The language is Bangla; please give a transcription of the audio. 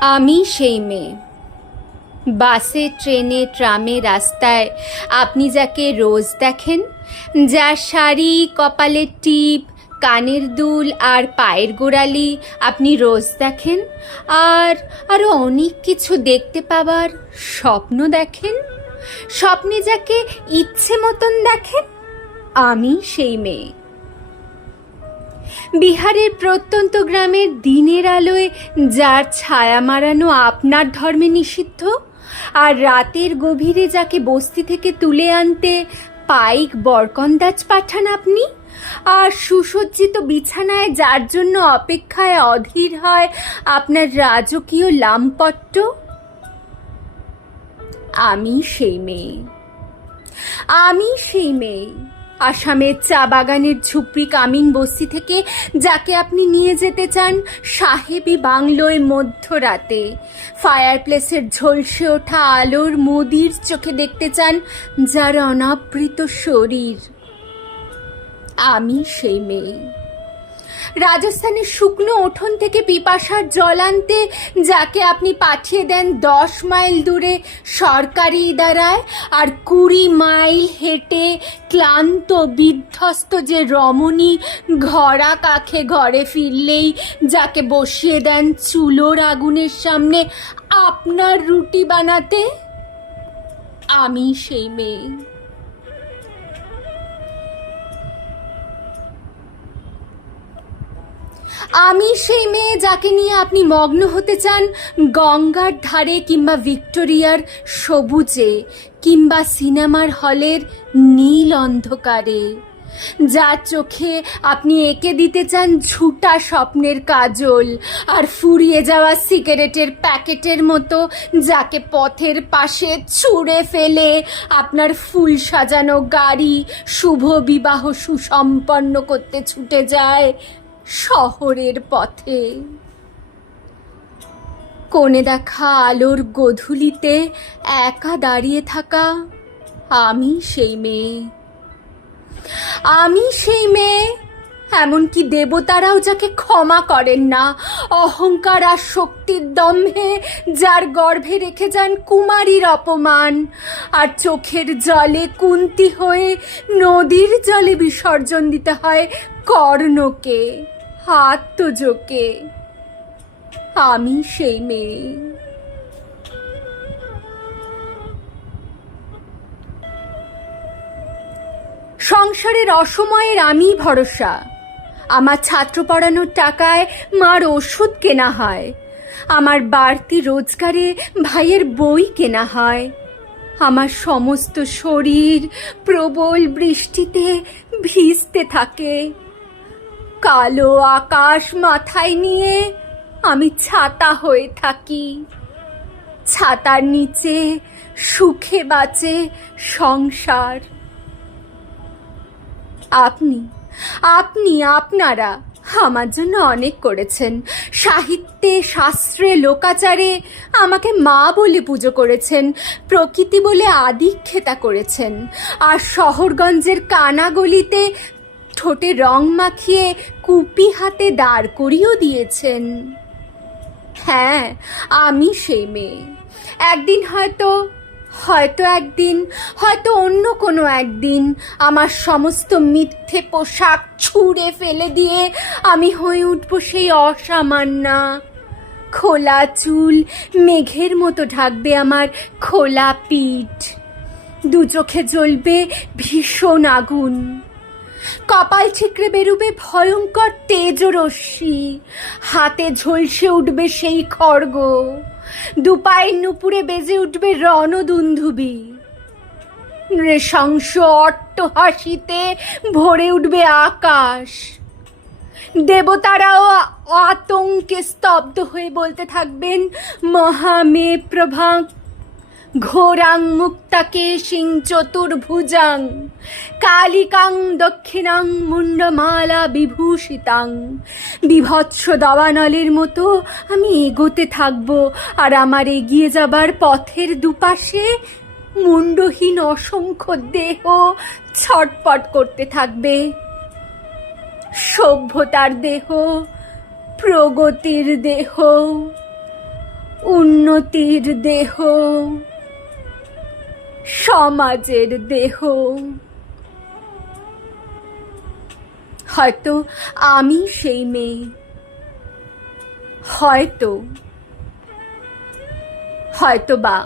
আমি সেই মেয়ে। বাসে, ট্রেনে, ট্রামে, রাস্তায় আপনি যাকে রোজ দেখেন, যার শাড়ি, কপালের টিপ, কানের দুল আর পায়ের গোড়ালি আপনি রোজ দেখেন, আর আরও অনেক কিছু দেখতে পাওয়ার স্বপ্ন দেখেন, স্বপ্নে যাকে ইচ্ছে মতন দেখেন, আমি সেই মেয়ে। বিহারের প্রত্যন্ত গ্রামের দিনের আলোয় যার ছায়া মারানো আপনার ধর্মে নিষিদ্ধ, আর রাতের গভীরে যাকে বস্তি থেকে তুলে আনতে পাইক বরকন্দাজ পাঠান আপনি, আর সুসজ্জিত বিছানায় যার জন্য অপেক্ষায় অধীর হয় আপনার রাজকীয় লামপট্ট, আমি সেই মেয়ে। আমি সেই মেয়ে। আসামের চা বাগানের ঝুপড়ি কামিন বস্তি থেকে যাকে আপনি নিয়ে যেতে চান সাহেবী বাংলোয় মধ্যরাতে, ফায়ার প্লেসের ঝলসে ওঠা আলোর মোদির চোখে দেখতে চান যার অনাবৃত শরীর, আমি সেই মেয়ে। রাজস্থানের শুকনো উঠোন থেকে পিপাসার জল আনতে যাকে আপনি পাঠিয়ে দেন 10 মাইল দূরে সরকারি ইদারায়, আর 20 মাইল হেঁটে ক্লান্ত বিধ্বস্ত যে রমণী ঘরা কাখে ঘরে ফিরলেই যাকে বসিয়ে দেন চুলোর আগুনের সামনে আপনার রুটি বানাতে, আমি সেই মেয়ে। আমি সেই মেয়ে যাকে নিয়ে আপনি মগ্ন হতে চান গঙ্গার ধারে, কিংবা ভিক্টোরিয়ার সবুজে, কিংবা সিনেমার হলের নীল অন্ধকারে, যার চোখে আপনি এঁকে দিতে চান ঝুটা স্বপ্নের কাজল, আর ফুরিয়ে যাওয়া সিগারেটের প্যাকেটের মতো যাকে পথের পাশে ছুঁড়ে ফেলে আপনার ফুল সাজানো গাড়ি শুভ বিবাহ সুসম্পন্ন করতে ছুটে যায় শহরের পথে। কোণে দেখা আলোর গোধূলিতে একা দাঁড়িয়ে থাকা আমি সেই মেয়ে। আমি সেই মেয়ে, এমনকি দেবতারাও যাকে ক্ষমা করেন না, অহংকার আর শক্তির দম্ভে যার গর্ভে রেখে যান কুমারীর অপমান, আর চোখের জলে কুন্তি হয়ে নদীর জলে বিসর্জন দিতে হয় কর্ণকে, আত্মজকে, আমি সেই মেয়ে। সংসারের অসময়ের আমি ভরসা। আমার ছাত্র পড়ানোর টাকায় মার ওষুধ কেনা হয়, আমার বাড়তি রোজগারে ভাইয়ের বই কেনা হয়, আমার সমস্ত শরীর প্রবল বৃষ্টিতে ভিজতে থাকে। কালো আকাশ মাথায় নিয়ে আমি ছাতা হয়ে থাকি, ছাতার নিচে সুখে বাঁচে সংসার। আপনারা আমার জন্য অনেক করেছেন। সাহিত্যে, শাস্ত্রে, লোকাচারে আমাকে মা বলে পুজো করেছেন, প্রকৃতি বলে আদিক্ষেতা করেছেন, আর শহরগঞ্জের কানাগলিতে ঠোঁটে রং মাখিয়ে কুপি হাতে দাঁড় করিয়েও দিয়েছেন। হ্যাঁ, আমি সেই মেয়ে। একদিন হয়তো অন্য কোনো একদিন আমার সমস্ত মিথ্যে পোশাক ছুঁড়ে ফেলে দিয়ে আমি হয়ে উঠব সেই অসামান্যা। খোলা চুল মেঘের মতো ঢাকবে আমার খোলা পিঠ, দু চোখে জ্বলবে ভীষণ আগুন, কপাল ঠিকরে বেরুবে ভয়ঙ্কর তেজরশ্মি, হাতে ঝলসে উঠবে সেই খড়গ, দুপায়ের নুপুরে বেজে উঠবে রণদুন্ধুবি, নৃশংস অট্টহাসিতে ভরে উঠবে আকাশ। দেবতারাও আতঙ্কে স্তব্ধ হয়ে বলতে থাকবেন মহামে প্রভাং ঘোরাং মুক্তাকেশিং চতুর্ভুজাং কালিকাং দক্ষিণাং মুন্ডমালা বিভূষিতাং। বিভৎস দাবানলের মতো আমি এগোতে থাকবো, আর আমার এগিয়ে যাবার পথের দুপাশে মুন্ডহীন অসংখ্য দেহ ছটপট করতে থাকবে। সভ্যতার দেহ, প্রগতির দেহ, উন্নতির দেহ, সমাজের দেহ। হয়তো আমি সেই মেয়ে, হয়তো বা